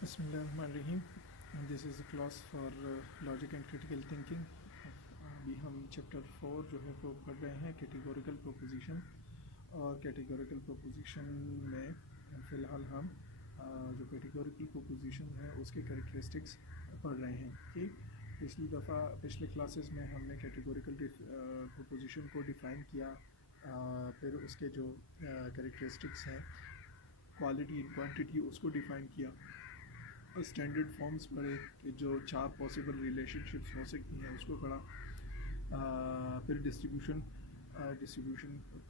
बिस्मिल्लाहिर्रहमानिर्रहीम। This is a class for logic and critical thinking. अभी हम चैप्टर 4 जो है वो पढ़ रहे हैं, कैटेगोरिकल प्रोपोजिशन। और कैटेगोरिकल प्रोपोजिशन में फ़िलहाल हम जो कैटेगोरिकल प्रोपोजिशन है उसके कैरेक्टरिस्टिक्स पढ़ रहे हैं। ठीक, पिछले क्लासेस में हमने कैटेगोरिकल प्रोपोजिशन को डिफ़ाइन किया, फिर उसके जो कैरेक्टरिस्टिक्स हैं, क्वालिटी एंड क्वांटिटी, उसको डिफ़ाइन किया। स्टैंडर्ड फॉर्म्स पढ़े कि जो 4 पॉसिबल रिलेशनशिप्स हो सकती हैं उसको पढ़ा। फिर डिस्ट्रीब्यूशन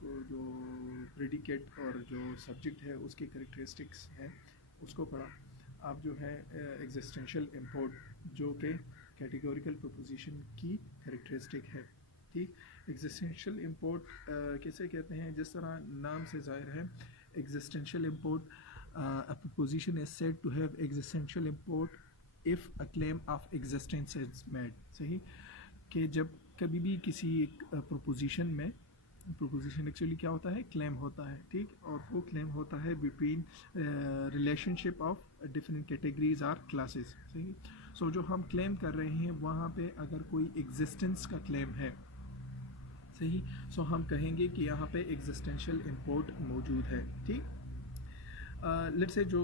को जो प्रेडिकेट और जो सब्जेक्ट है उसके कैरेक्टरिस्टिक्स हैं उसको पढ़ा। अब जो है एग्जिस्टेंशियल इंपोर्ट, जो कि कैटेगोरिकल प्रोपोजिशन की कैरेक्टरिस्टिक है। ठीक, एग्जिस्टेंशियल इंपोर्ट किसे कहते हैं? जिस तरह नाम से ज़ाहिर है, existential import, a proposition is said to have existential import if a claim of existence is made। सही, कि जब कभी भी किसी एक प्रोपोजिशन में, प्रोपोजिशन एक्चुअली क्या होता है? क्लेम होता है। ठीक, और वो क्लेम होता है between relationship of different categories or classes. सही, सो जो हम क्लेम कर रहे हैं वहाँ पे अगर कोई एग्जिस्टेंस का क्लेम है, सही, सो हम कहेंगे कि यहाँ पे एग्जिस्टेंशियल इंपोर्ट मौजूद है। ठीक, लेट्स से जो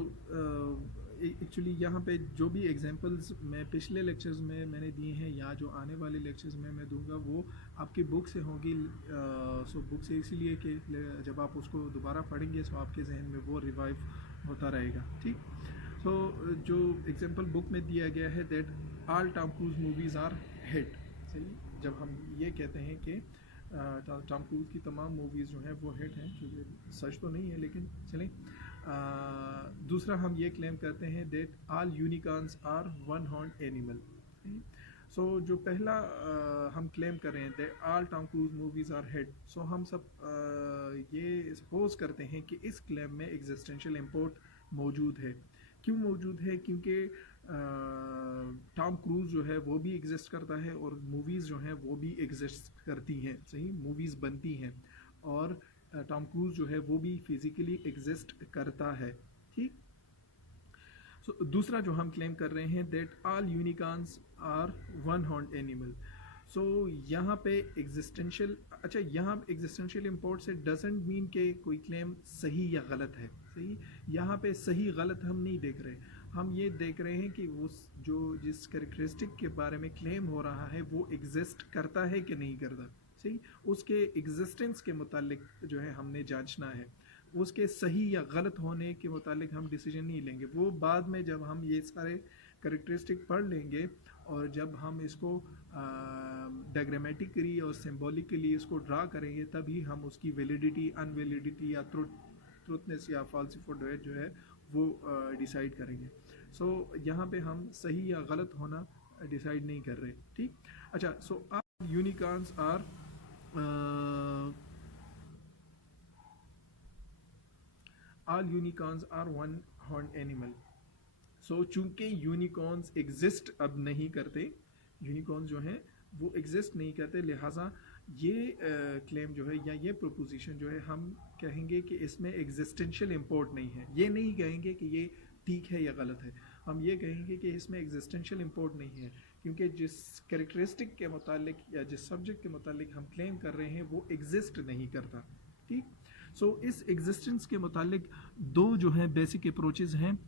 एक्चुअली यहाँ पे जो भी एग्जांपल्स मैं पिछले लेक्चर्स में मैंने दिए हैं या जो आने वाले लेक्चर्स में मैं दूंगा वो आपकी बुक से होंगी। सो बुक से इसीलिए कि जब आप उसको दोबारा पढ़ेंगे तो आपके जहन में वो रिवाइव होता रहेगा। ठीक, सो जो एग्जांपल बुक में दिया गया है, that all Tom Cruise movies are hit. सही, जब हम ये कहते हैं कि टॉम क्रूज की तमाम मूवीज़ जो हैं वो हिट हैं, क्योंकि सच तो नहीं है लेकिन चलें। दूसरा हम ये क्लेम करते हैं that all unicorns are one horn animal. So जो पहला हम क्लेम कर रहे हैं that all Tom Cruise movies are hit, so हम सब ये सपोज करते हैं कि इस क्लेम में एग्जिस्टेंशियल इंपोर्ट मौजूद है। क्यों मौजूद है? क्योंकि टॉम क्रूज जो है वो भी एग्जिस्ट करता है और मूवीज़ जो हैं वो भी एग्जिस्ट करती हैं। सही, मूवीज़ बनती हैं और टॉम क्रूज जो है वो भी फिजिकली एग्जिस्ट करता है। ठीक, सो दूसरा जो हम क्लेम कर रहे हैं that all unicorns are one horn animal. So यहाँ पे एग्जिस्टेंशियल, अच्छा, यहाँ एग्जिस्टेंशियल इंपोर्ट से डजेंट मीन कि कोई क्लेम सही या गलत है। सही, यहाँ पे सही गलत हम नहीं देख रहे, हम ये देख रहे हैं कि वो जो जिस कैरेक्टरिस्टिक के बारे में क्लेम हो रहा है वो एग्जिस्ट करता है कि नहीं करता। सही, उसके एग्जिस्टेंस के मुतालिक जो है हमने जांचना है, उसके सही या गलत होने के मुतालिक हम डिसीजन नहीं लेंगे। वो बाद में जब हम ये सारे कैरेक्टरिस्टिक पढ़ लेंगे और जब हम इसको डायग्रामेटिकली और सिंबॉलिकली इसको ड्रा करेंगे तभी हम उसकी वैलिडिटी, अनवैलिडिटी या ट्रुथनेस या फॉल्सिफाइड जो है वो डिसाइड करेंगे। सो यहाँ पे हम सही या गलत होना डिसाइड नहीं कर रहे। ठीक, अच्छा, so all unicorns are all unicorns are one horned animal। सो चूंकि यूनिकॉर्न्स एग्जिस्ट अब नहीं करते, यूनिकॉर्न्स जो हैं वो एग्जिस्ट नहीं करते, लिहाजा ये क्लेम जो है या ये प्रोपोजिशन जो है हम कहेंगे कि इसमें एग्जिस्टेंशियल इंपोर्ट नहीं है। ये नहीं कहेंगे कि ये ठीक है या गलत है, हम ये कहेंगे कि इसमें एग्जिस्टेंशियल इंपोर्ट नहीं है, क्योंकि जिस कैरेक्टरिस्टिक के मुतालिक या जिस सब्जेक्ट के मुतालिक हम क्लेम कर रहे हैं वो एग्जिस्ट नहीं करता। ठीक, सो इस एग्जिस्टेंस के मुतालिक दो जो हैं बेसिक अप्रोचेस हैं,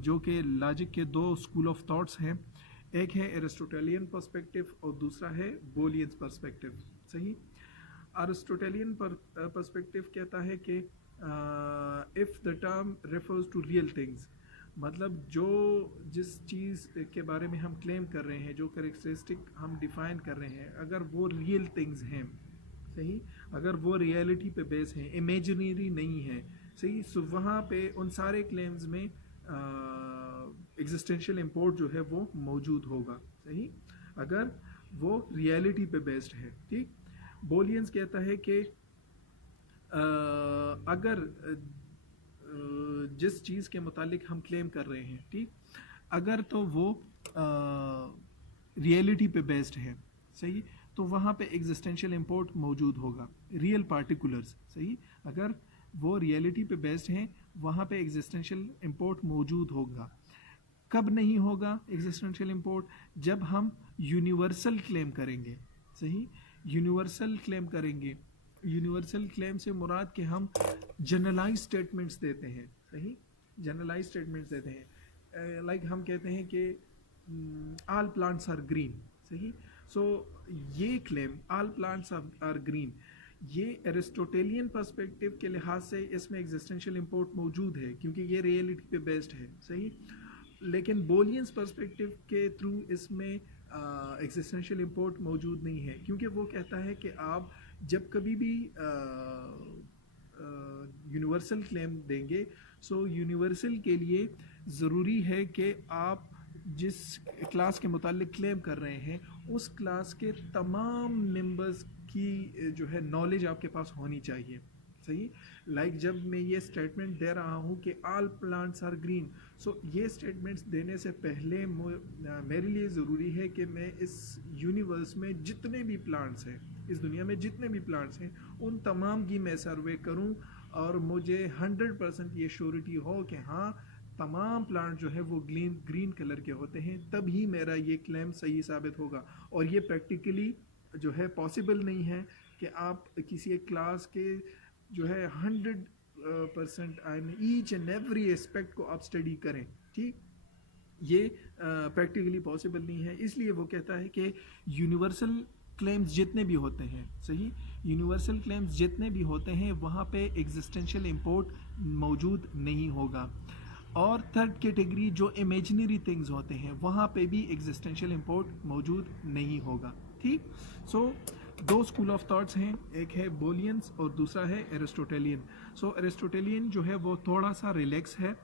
जो कि लॉजिक के दो स्कूल ऑफ थॉट्स हैं। एक है एरिस्टोटेलियन पर्सपेक्टिव और दूसरा है बोलियन पर्सपेक्टिव। सही, एरिस्टोटेलियन पर्सपेक्टिव कहता है कि if the term refers to real things, मतलब जो जिस चीज़ के बारे में हम क्लेम कर रहे हैं, जो कैरेक्टरिस्टिक हम डिफ़ाइन कर रहे हैं, अगर वो रियल थिंग्स हैं, सही, अगर वो रियलिटी पे बेस है, इमेजिनरी नहीं है, सही, सो वहाँ पे उन सारे क्लेम्स में एग्जिस्टेंशियल इंपोर्ट जो है वो मौजूद होगा। सही, अगर वो रियलिटी पे बेस्ड है। ठीक, बोलियंस कहता है कि अगर जिस चीज़ के मुतालिक हम क्लेम कर रहे हैं, ठीक, अगर तो वो रियलिटी पे बेस्ड है, सही, तो वहाँ पे एग्जिस्टेंशियल इंपोर्ट मौजूद होगा, रियल पार्टिकुलर्स। सही, अगर वो रियलिटी पे बेस्ड हैं वहाँ पे एग्जिस्टेंशियल इम्पोर्ट मौजूद होगा। कब नहीं होगा एग्जिस्टेंशियल इम्पोर्ट? जब हम यूनिवर्सल क्लेम करेंगे। सही, यूनिवर्सल क्लेम करेंगे। यूनिवर्सल क्लेम से मुराद कि हम जनरलाइज स्टेटमेंट्स देते हैं। सही, जनरलाइज स्टेटमेंट्स देते हैं। लाइक हम कहते हैं कि ऑल प्लांट्स आर ग्रीन। सही, सो ये claim all plants are green, ये एरिस्टोटेलियन पर्सपेक्टिव के लिहाज से इसमें एग्जिस्टेंशियल इम्पोर्ट मौजूद है क्योंकि ये रियलिटी पे बेस्ड है। सही, लेकिन बोलियंस पर्सपेक्टिव के थ्रू इसमें एग्जिस्टेंशियल इम्पोर्ट मौजूद नहीं है क्योंकि वो कहता है कि आप जब कभी भी यूनिवर्सल क्लेम देंगे, सो यूनिवर्सल के लिए ज़रूरी है कि आप जिस क्लास के मुतालिक क्लेम कर रहे हैं उस क्लास के तमाम मेंबर्स की जो है नॉलेज आपके पास होनी चाहिए। सही, लाइक जब मैं ये स्टेटमेंट दे रहा हूँ कि ऑल प्लांट्स आर ग्रीन, सो ये स्टेटमेंट्स देने से पहले मेरे लिए ज़रूरी है कि मैं इस यूनिवर्स में जितने भी प्लांट्स हैं, इस दुनिया में जितने भी प्लांट्स हैं, उन तमाम की मैं सर्वे करूँ और मुझे 100% ये श्योरिटी हो कि हाँ तमाम प्लांट जो है वो ग्रीन कलर के होते हैं, तभी मेरा ये क्लेम सही साबित होगा। और ये प्रैक्टिकली जो है पॉसिबल नहीं है कि आप किसी एक क्लास के जो है 100% and each and every aspect को आप स्टडी करें। ठीक, ये प्रैक्टिकली पॉसिबल नहीं है। इसलिए वो कहता है कि यूनिवर्सल क्लेम्स जितने भी होते हैं, सही, यूनिवर्सल क्लेम्स जितने भी होते हैं वहाँ पे एग्जिस्टेंशियल इम्पोर्ट मौजूद नहीं होगा। और थर्ड कैटेगरी जो इमेजिनरी थिंग्स होते हैं वहाँ पे भी एग्जिस्टेंशियल इम्पोर्ट मौजूद नहीं होगा। ठीक, सो दो स्कूल ऑफ थॉट्स हैं, एक है बोलियंस और दूसरा है एरिस्टोटेलियन। सो एरिस्टोटेलियन जो है वो थोड़ा सा रिलैक्स है।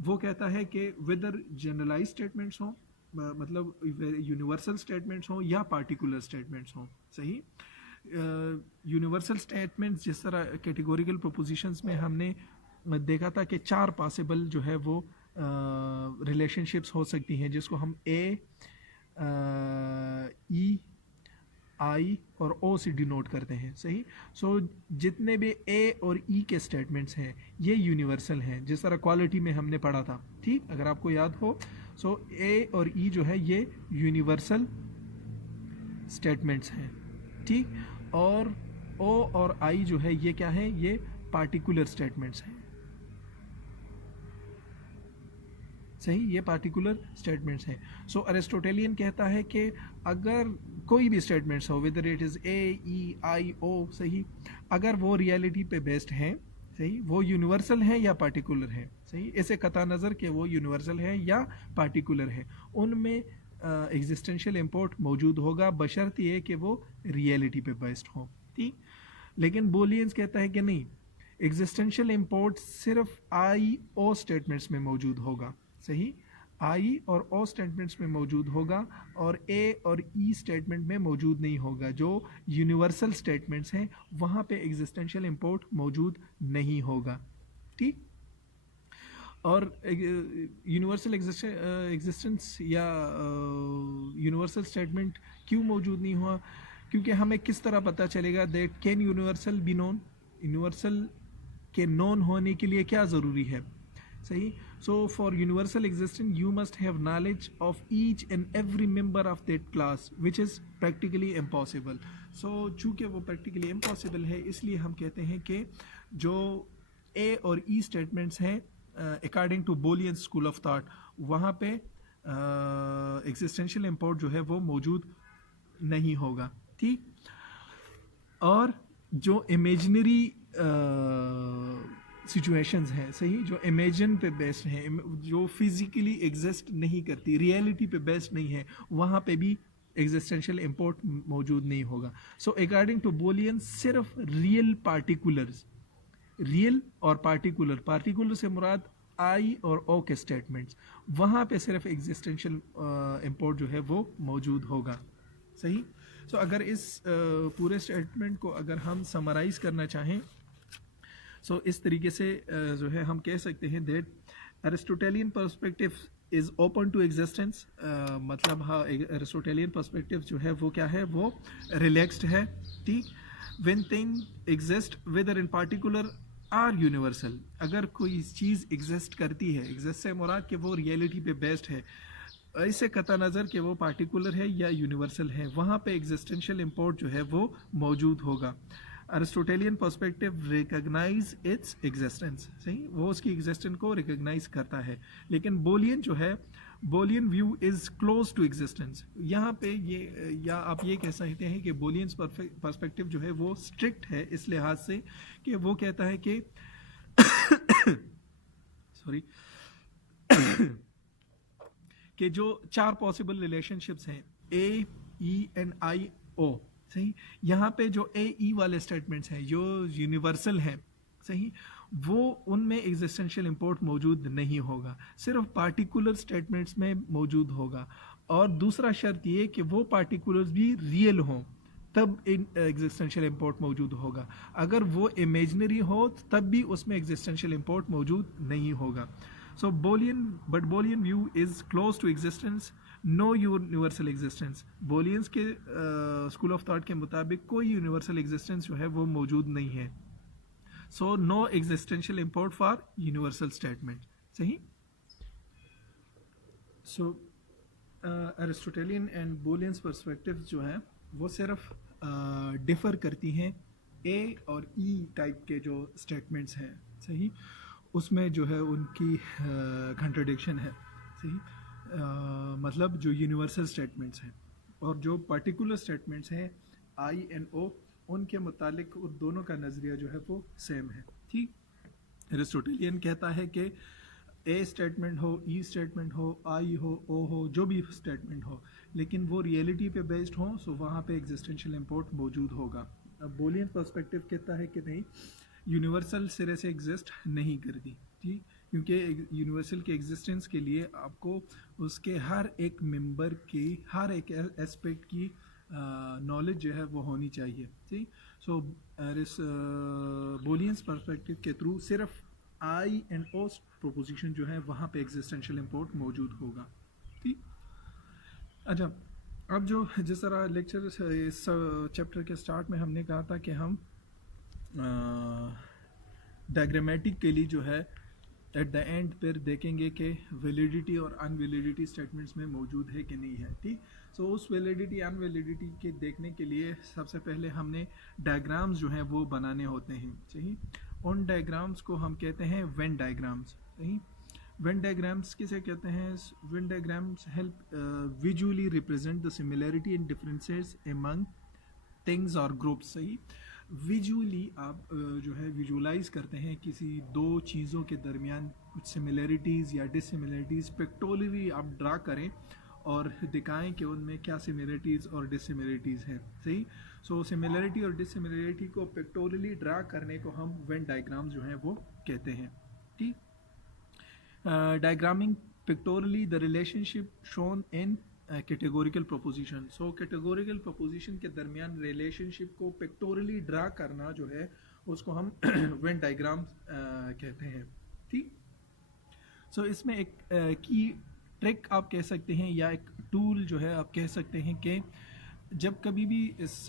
वो कहता है कि वेदर जनरलाइज स्टेटमेंट्स हों, मतलब यूनिवर्सल स्टेटमेंट्स हों या पार्टिकुलर स्टेटमेंट्स हों। सही, यूनिवर्सल स्टेटमेंट्स जिस तरह कैटेगोरिकल प्रोपोजिशंस में हमने देखा था कि 4 पॉसिबल जो है वो रिलेशनशिप्स हो सकती हैं जिसको हम ए, ई, आई और ओ से डिनोट करते हैं। सही, सो जितने भी ए और ई के स्टेटमेंट्स हैं ये यूनिवर्सल हैं, जिस तरह क्वालिटी में हमने पढ़ा था। ठीक, अगर आपको याद हो, सो ए और ई जो है ये यूनिवर्सल स्टेटमेंट्स हैं। ठीक, और ओ और आई जो है ये क्या है, ये पार्टिकुलर स्टेटमेंट्स हैं। सही, ये पार्टिकुलर स्टेटमेंट्स हैं। सो अरिस्टोटेलियन कहता है कि अगर कोई भी स्टेटमेंट्स हो, वेदर इट इज़ ए, ई, आई, ओ, सही, अगर वो रियलिटी पे बेस्ड हैं, सही, वो यूनिवर्सल हैं या पार्टिकुलर हैं। सही, ऐसे कता नज़र के वो यूनिवर्सल हैं या पार्टिकुलर हैं, उनमें एग्जिस्टेंशियल इम्पोर्ट मौजूद होगा बशर्त ये कि वो रियलिटी पे बेस्ड हो। ठीक, लेकिन बोलियंस कहता है कि नहीं, एग्जिस्टेंशियल इम्पोर्ट सिर्फ आई ओ स्टेटमेंट्स में मौजूद होगा। सही, आई और ओ स्टेटमेंट्स में मौजूद होगा और ए और ई स्टेटमेंट में मौजूद नहीं होगा। जो यूनिवर्सल स्टेटमेंट्स हैं वहाँ पे एग्जिस्टेंशियल इम्पोर्ट मौजूद नहीं होगा। ठीक, और यूनिवर्सल एग्जिस्टेंस या यूनिवर्सल स्टेटमेंट क्यों मौजूद नहीं हुआ? क्योंकि हमें किस तरह पता चलेगा that can universal be known, universal के नोन होने के लिए क्या ज़रूरी है? सही, so for universal existence you must have knowledge of each and every member of that class which is practically impossible. So चूँकि वो प्रैक्टिकली इम्पॉसिबल है, इसलिए हम कहते हैं कि जो ए और ई स्टेटमेंट्स हैं according to Boolean school of thought, वहाँ पे एग्जिस्टेंशियल इम्पोर्ट जो है वो मौजूद नहीं होगा। ठीक, और जो इमेजिनरी सिचुएशंस हैं, सही, जो इमेजिन पे बेस्ड हैं, जो फिजिकली एग्जिस्ट नहीं करती, रियलिटी पे बेस्ड नहीं है, वहाँ पे भी एग्जिस्टेंशियल इम्पोर्ट मौजूद नहीं होगा। सो अकॉर्डिंग टू बोलियन सिर्फ रियल पार्टिकुलर्स, रियल और पार्टिकुलर से मुराद आई और ओ के स्टेटमेंट्स, वहाँ पे सिर्फ एग्जिस्टेंशियल इम्पोर्ट जो है वो मौजूद होगा। सही, सो अगर इस पूरे स्टेटमेंट को अगर हम समराइज करना चाहें, सो इस तरीके से जो है हम कह सकते हैं that Aristotelian perspective is open to existence. मतलब हाँ, एरिस्टोटेलियन पर्सपेक्टिव जो है वो क्या है, वो रिलैक्स्ड है। ठीक, when thing exist whether in particular or universal. अगर कोई चीज़ एग्जिस्ट करती है, एग्जिस्ट से मुराद कि वो रियलिटी पे बेस्ड है, इससे कता नज़र कि वो पार्टिकुलर है या यूनिवर्सल है, वहाँ पे एग्जिस्टेंशियल इम्पोर्ट जो है वो मौजूद होगा। Aristotelian perspective recognize its existence, सही, वो उसकी एग्जिस्टेंस को रिकग्नाइज करता है। लेकिन बोलियन जो है, Boolean view is close to existence. यहाँ पे ये, या आप ये कह सकते हैं कि बोलियंस पर्सपेक्टिव जो है वो स्ट्रिक्ट है इस लिहाज से कि वो कहता है कि सॉरी कि जो चार पॉसिबल रिलेशनशिप्स हैं, ए, ई एंड आई, ओ, सही, यहाँ पे जो ए, ई वाले स्टेटमेंट्स हैं जो यूनिवर्सल हैं, सही, वो उनमें एग्जिस्टेंशियल इंपोर्ट मौजूद नहीं होगा, सिर्फ पार्टिकुलर स्टेटमेंट्स में मौजूद होगा। और दूसरा शर्त ये कि वो पार्टिकुलर्स भी रियल हों, तब इन एग्जिस्टेंशियल इंपोर्ट मौजूद होगा। अगर वो इमेजनरी हो तब भी उसमें एग्जिस्टेंशियल इंपोर्ट मौजूद नहीं होगा। So Boolean view is close to existence, no universal existence. Booleans के स्कूल ऑफ थॉट के मुताबिक कोई यूनिवर्सल एग्जिस्टेंस जो है वो मौजूद नहीं है। So no existential import for universal statement, सही। सो एरिस्टोटेलियन एंड बोलियंस पर्सपेक्टिव जो है वो सिर्फ डिफ़र करती हैं ए और ई टाइप के जो स्टेटमेंट्स हैं, सही, उसमें जो है उनकी कंट्रडिक्शन है, सही। मतलब जो यूनिवर्सल स्टेटमेंट्स हैं और जो पर्टिकुलर स्टेटमेंट्स हैं आई एंड ओ, उनके मुतालिक उन दोनों का नज़रिया जो है वो सेम है, ठीक। एरिस्टोटेलियन कहता है कि ए स्टेटमेंट हो, ई स्टेटमेंट हो, आई हो, ओ हो, जो भी स्टेटमेंट हो, लेकिन वो रियलिटी पे बेस्ड हो, सो वहाँ पे एग्जिस्टेंशियल इंपोर्ट मौजूद होगा। अब बोलियन पर्सपेक्टिव कहता है कि नहीं, यूनिवर्सल सिरे से एग्जिस्ट नहीं करती, ठीक, क्योंकि यूनिवर्सल के एग्जिस्टेंस के लिए आपको उसके हर एक मेंबर की, हर एक एस्पेक्ट की नॉलेज जो है वो होनी चाहिए, ठीक। सो बोलियंस पर्सपेक्टिव के थ्रू सिर्फ आई एंड ओ प्रोपोजिशन जो है वहाँ पे एग्जिस्टेंशियल इंपोर्ट मौजूद होगा, ठीक। अच्छा, अब जो जिस तरह लेक्चर इस चैप्टर के स्टार्ट में हमने कहा था कि हम डायग्रामेटिकली जो है एट द एंड पर देखेंगे कि वैलिडिटी और अनवैलिडिटी स्टेटमेंट्स में मौजूद है कि नहीं है, ठीक। सो उस वैलिडिटी अनवैलिडिटी के देखने के लिए सबसे पहले हमने डायग्राम्स जो हैं वो बनाने होते हैं, सही। उन डायग्राम्स को हम कहते हैं वेन डायग्राम्स, सही। वेन डायग्राम्स किसे कहते हैं? Venn diagrams help visually represent the similarity and differences among things और ग्रुप्स, सही। विजुअली आप जो है विजुअलाइज करते हैं किसी दो चीज़ों के दरमियान कुछ सिमिलैरिटीज़ या डिससिमिलैरिटीज़, पिक्टोरियली आप ड्रा करें और दिखाएं कि उनमें क्या सिमिलरिटीज़ और डिससिमिलरिटीज़ हैं, सही। सो सिमिलरिटी और डिससिमिलरिटी को पिक्टोरियली ड्रा करने को हम वेन डायग्राम्स जो हैं वो कहते हैं, ठीक। Diagramming pictorially the relationship shown in categorical proposition. So categorical proposition के दरमियान रिलेशनशिप को पिक्टोरियली ड्रा करना जो है उसको हम वेन डायग्राम कहते हैं, ठीक। सो इसमें एक की ट्रिक आप कह सकते हैं या एक टूल जो है आप कह सकते हैं कि जब कभी भी इस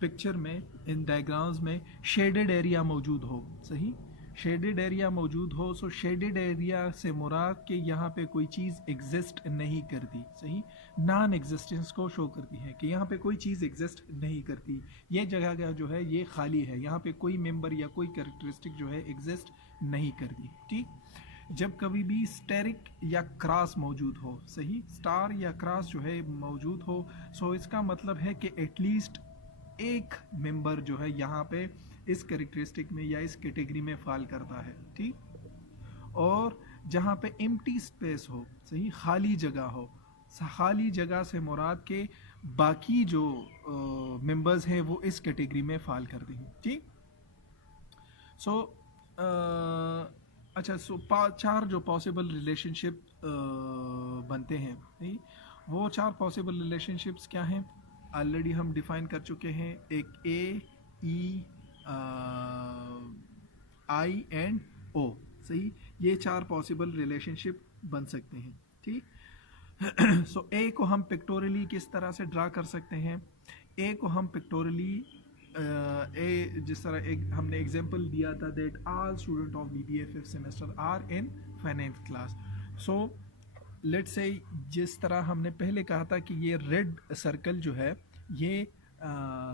पिक्चर में, इन डायग्राम्स में शेडेड एरिया मौजूद हो, सही, शेडेड एरिया मौजूद हो, सो शेडेड एरिया से मुराद के यहाँ पे कोई चीज़ एग्जिस्ट नहीं करती, सही, नॉन एग्जिस्टेंस को शो करती है कि यहाँ पे कोई चीज़ एग्जिस्ट नहीं करती, ये जगह जो है ये खाली है, यहाँ पे कोई मेंबर या कोई कैरेक्टरिस्टिक जो है एग्जिस्ट नहीं करती, ठीक। जब कभी भी स्टेरिक या क्रॉस मौजूद हो, सही, स्टार या क्रॉस जो है मौजूद हो, सो इसका मतलब है कि एटलीस्ट एक मेंबर जो है यहाँ पे इस कैरेक्टरिस्टिक में या इस कैटेगरी में फॉल करता है, ठीक। और जहाँ पे एम्प्टी स्पेस हो, सही, खाली जगह हो, खाली जगह से मुराद के बाकी जो मेंबर्स हैं वो इस कैटेगरी में फॉल करते हैं, ठीक। सो अच्छा, सो चार जो पॉसिबल रिलेशनशिप बनते हैं, नहीं, वो चार पॉसिबल रिलेशनशिप्स क्या हैं? ऑलरेडी हम डिफाइन कर चुके हैं, एक ए, ई, आई एंड ओ, सही, ये चार पॉसिबल रिलेशनशिप बन सकते हैं, ठीक। सो ए को हम पिक्टोरियली किस तरह से ड्रा कर सकते हैं? ए को हम पिक्टोरियली जिस तरह एक हमने एग्जांपल दिया था that all student of BBA fifth semester are in finance class. So let's say जिस तरह हमने पहले कहा था कि ये रेड सर्कल जो है ये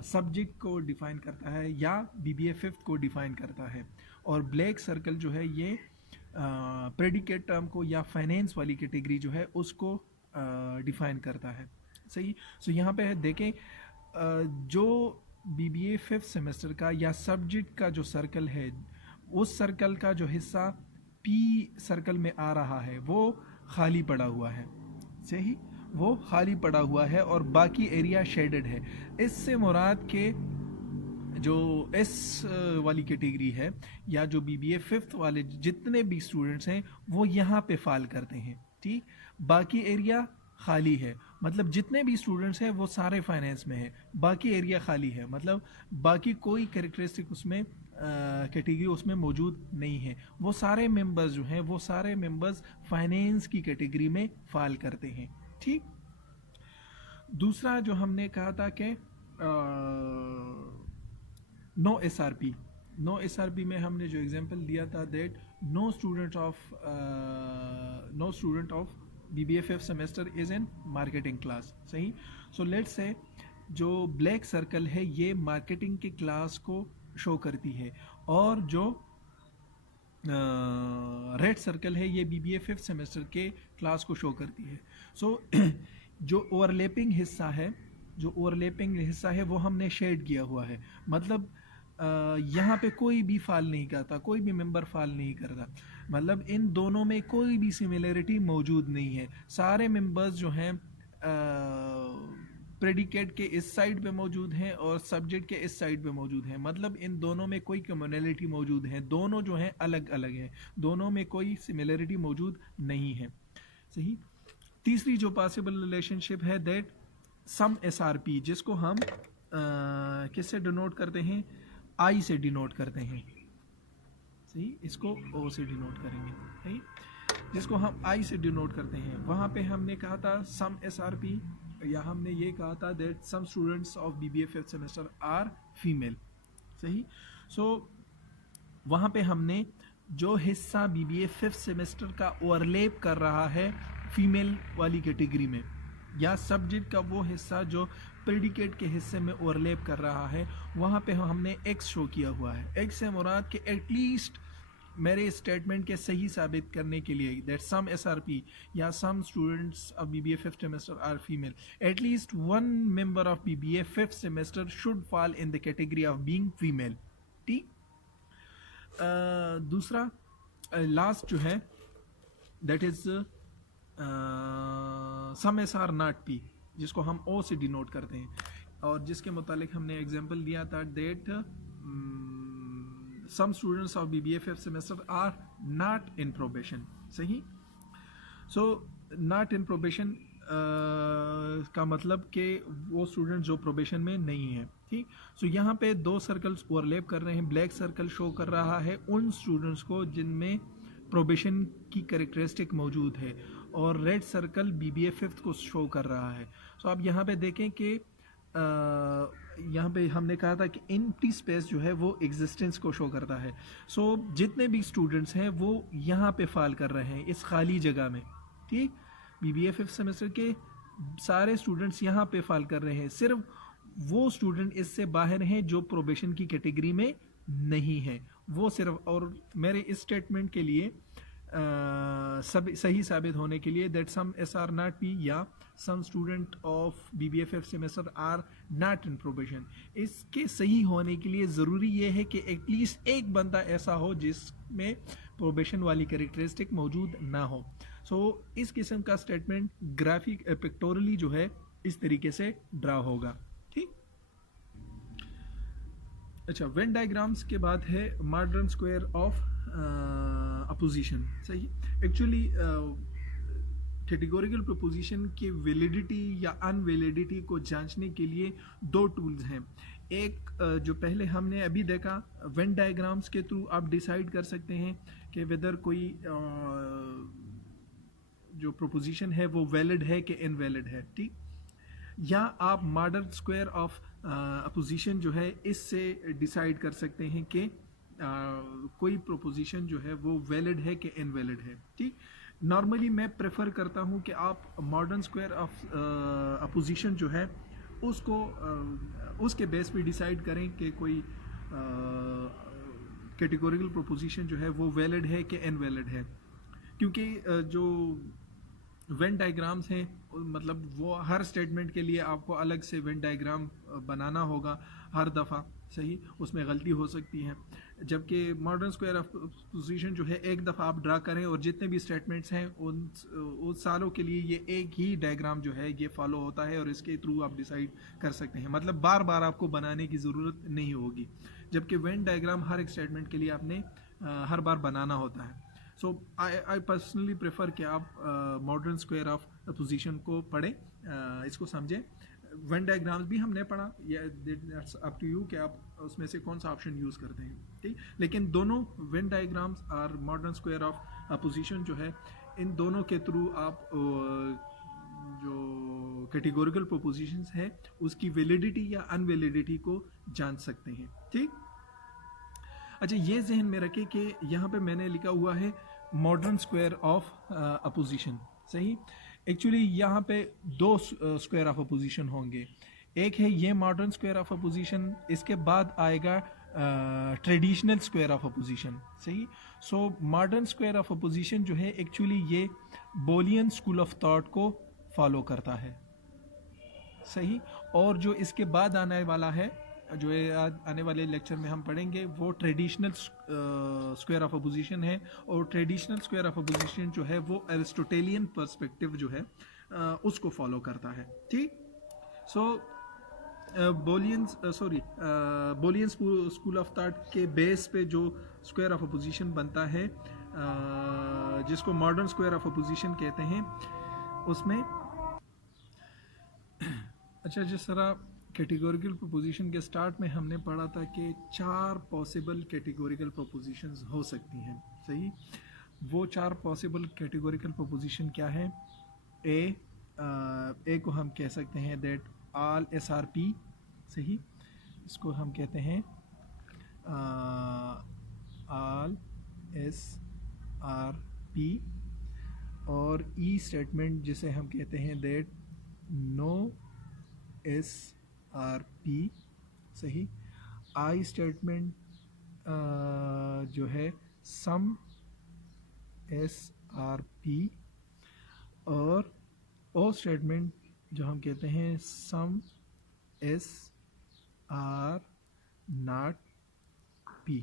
सब्जेक्ट को डिफाइन करता है या बीबीए फिफ्थ को डिफाइन करता है, और ब्लैक सर्कल जो है ये प्रेडिकेट टर्म को या फाइनेंस वाली कैटेगरी जो है उसको डिफाइन करता है. सही. सो यहाँ पे है देखें जो बीबीए फिफ्थ सेमेस्टर का या सब्जेक्ट का जो सर्कल है उस सर्कल का जो हिस्सा पी सर्कल में आ रहा है वो खाली पड़ा हुआ है. सही. वो खाली पड़ा हुआ है और बाकी एरिया शेडेड है. इससे मुराद के जो एस वाली कैटेगरी है या जो बीबीए फिफ्थ वाले जितने भी स्टूडेंट्स हैं वो यहाँ पे फाल करते हैं. ठीक. बाकी एरिया खाली है, मतलब जितने भी स्टूडेंट्स हैं वो सारे फाइनेंस में हैं. बाकी एरिया खाली है, मतलब बाकी कोई कैरेक्टरिस्टिक उसमें कैटेगरी उसमें मौजूद नहीं है. वो सारे मेंबर्स जो हैं वो सारे मेंबर्स फाइनेंस की कैटेगरी में फाल करते हैं. ठीक. दूसरा जो हमने कहा था कि नो एसआरपी. नो एसआरपी में हमने जो एग्जांपल दिया था that no student of BBA fifth semester is in marketing class. सही. सो लेट्स से जो ब्लैक सर्कल है ये मार्केटिंग की क्लास को शो करती है और जो रेड सर्कल है ये बीबीए फिफ्थ सेमेस्टर के क्लास को शो करती है. सो जो ओवरलैपिंग हिस्सा है वो हमने शेड किया हुआ है, मतलब यहाँ पे कोई भी फाल नहीं करता, कोई भी मेंबर फाल नहीं करता, मतलब इन दोनों में कोई भी सिमिलरिटी मौजूद नहीं है. सारे मेंबर्स जो हैं प्रेडिकेट के इस साइड पे मौजूद हैं और सब्जेक्ट के इस साइड पे मौजूद हैं, मतलब इन दोनों में कोई कम्युनलिटी मौजूद है. दोनों जो हैं अलग अलग हैं, दोनों में कोई सिमिलरिटी मौजूद नहीं है. सही. तीसरी जो पॉसिबल रिलेशनशिप है दैट सम एसआरपी, जिसको हम किससे डिनोट करते हैं, आई से डिनोट करते हैं. सही. इसको ओ से डिनोट करेंगे. सही. जिसको हम आई से डिनोट करते हैं वहाँ पे हमने कहा था सम एसआरपी, या हमने ये कहा था that some students of BBA fifth semester are female. सही. सो वहाँ पे हमने जो हिस्सा बीबीए फिफ्थ सेमेस्टर का ओवरलैप कर रहा है फीमेल वाली कैटेगरी में, या सब्जेक्ट का वो हिस्सा जो प्रेडिकेट के हिस्से में ओवरलैप कर रहा है, वहाँ पे हमने एक्स शो किया हुआ है. एक्स से मुराद के एटलीस्ट मेरे स्टेटमेंट के सही साबित करने के लिए दैट सम एसआरपी या some students of BBA fifth semester are female, at least one member of BBA fifth semester should fall in the category of being female. ठीक. दूसरा लास्ट जो है that is some S are not P, जिसको हम ओ से denote करते हैं, और जिसके मुतालिक हमने एग्जांपल दिया था that some students of BBA fifth semester are not in probation. सही. सो नॉट इन प्रोबेशन का मतलब कि वो स्टूडेंट जो प्रोबेशन में नहीं है. ठीक. सो यहाँ पे दो सर्कल्स ओवरलैप कर रहे हैं. ब्लैक सर्कल शो कर रहा है उन स्टूडेंट्स को जिनमें प्रोबेशन की कैरेक्टरिस्टिक मौजूद है, और रेड सर्कल बीबीए फिफ्थ को शो कर रहा है. सो आप यहाँ पे देखें कि यहाँ पे हमने कहा था कि एम्प्टी स्पेस जो है वो एग्जिस्टेंस को शो करता है. सो जितने भी स्टूडेंट्स हैं वो यहाँ पे फाल कर रहे हैं इस खाली जगह में. ठीक. बीबीए फिफ्थ सेमेस्टर के सारे स्टूडेंट्स यहाँ पे फाल कर रहे हैं, सिर्फ वो स्टूडेंट इससे बाहर हैं जो प्रोबेशन की कैटेगरी में नहीं है, वो सिर्फ. और मेरे इस स्टेटमेंट के लिए सब सही साबित होने के लिए that some S are not P या some student of BBA fifth semester are not in probation, इसके सही होने के लिए ज़रूरी ये है कि एटलीस्ट एक बंदा ऐसा हो जिसमें प्रोबेशन वाली कैरेक्टरिस्टिक मौजूद ना हो. सो इस किस्म का स्टेटमेंट ग्राफिक पिक्टोरली जो है इस तरीके से ड्रा होगा. ठीक. अच्छा, वेन डायग्राम्स के बाद है मॉडर्न स्क्वायर ऑफ अपोजिशन. सही. एक्चुअली कैटेगोरिकल प्रोपोजिशन की वैलिडिटी या अनवैलिडिटी को जांचने के लिए दो टूल्स हैं. एक जो पहले हमने अभी देखा, वेन डायग्राम्स के थ्रू आप डिसाइड कर सकते हैं कि वेदर कोई जो प्रोपोजिशन है वो वैलिड है कि इनवैलिड है. ठीक. या आप मॉडर्न स्क्वायर ऑफ अपोजिशन जो है इससे डिसाइड कर सकते हैं कि कोई प्रोपोजिशन जो है वो वैलिड है कि इनवैलिड है। ठीक, नॉर्मली मैं प्रेफर करता हूँ कि आप मॉडर्न स्क्वायर ऑफ अपोजिशन जो है उसको उसके बेस पे डिसाइड करें कि कोई कैटेगोरिकल प्रोपोजिशन जो है वो वैलिड है कि इनवैलिड है, क्योंकि जो वेन डायग्राम्स हैं मतलब वो हर स्टेटमेंट के लिए आपको अलग से वेन डायग्राम बनाना होगा हर दफ़ा, सही, उसमें गलती हो सकती है। जबकि मॉडर्न स्क्वायर ऑफ पोजीशन जो है एक दफ़ा आप ड्रा करें और जितने भी स्टेटमेंट्स हैं उन सारों के लिए ये एक ही डायग्राम जो है ये फॉलो होता है और इसके थ्रू आप डिसाइड कर सकते हैं, मतलब बार बार आपको बनाने की ज़रूरत नहीं होगी। जबकि वेन डायग्राम हर एक स्टेटमेंट के लिए आपने हर बार बनाना होता है। सो आई पर्सनली प्रेफर कि आप मॉडर्न स्क्वायर ऑफ पोजीशन को पढ़ें, इसको समझें। वेन डायग्राम्स भी हमने पढ़ा, दैट्स अप टू यू कि आप उसमें से कौन सा ऑप्शन यूज़ करते हैं। ठीक, लेकिन दोनों वेन डायग्राम्स और मॉडर्न स्क्वायर ऑफ अपोजिशन जो है इन दोनों के थ्रू आप जो कैटेगोरिकल प्रोपोजिशंस है उसकी वैलिडिटी या अनवैलिडिटी को जान सकते हैं। ठीक, अच्छा, ये जहन में रखें कि यहाँ पे मैंने लिखा हुआ है मॉडर्न स्क्वायर ऑफ अपोजिशन, सही। एक्चुअली यहाँ पे दो स्क्वायर ऑफ अपोजिशन होंगे, एक है ये मॉडर्न स्क्वायर ऑफ अपोजिशन, इसके बाद आएगा ट्रेडिशनल स्क्वायर ऑफ अपोजिशन, सही। So modern square of opposition जो है एक्चुअली ये बोलियन स्कूल ऑफ थॉट को फॉलो करता है, सही। और जो इसके बाद आने वाला है, जो आने वाले लेक्चर में हम पढ़ेंगे, वो ट्रेडिशनल स्क्वायर ऑफ अपोजिशन है। और ट्रेडिशनल स्क्वायर ऑफ अपोजिशन जो है वो एरिस्टोटेलियन पर्सपेक्टिव जो है उसको फॉलो करता है। ठीक, सो बोलियन स्कूल ऑफ थॉट के बेस पे जो स्क्वायर ऑफ अपोजिशन बनता है, जिसको मॉडर्न स्क्वायर ऑफ अपोजिशन कहते हैं, उसमें अच्छा, जिस तरह कैटेगोरिकल प्रोपोजिशन के स्टार्ट में हमने पढ़ा था कि 4 पॉसिबल कैटेगोरिकल प्रोपोजिशंस हो सकती हैं, सही। वो 4 पॉसिबल कैटेगोरिकल प्रोपोजिशन क्या है? ए को हम कह सकते हैं दैट ऑल SRP, सही, इसको हम कहते हैं ऑल SRP। और ई स्टेटमेंट जिसे हम कहते हैं दैट नो SRP, सही। आई स्टेटमेंट जो है सम SRP। और ओ स्टेटमेंट जो हम कहते हैं सम SR नॉट P,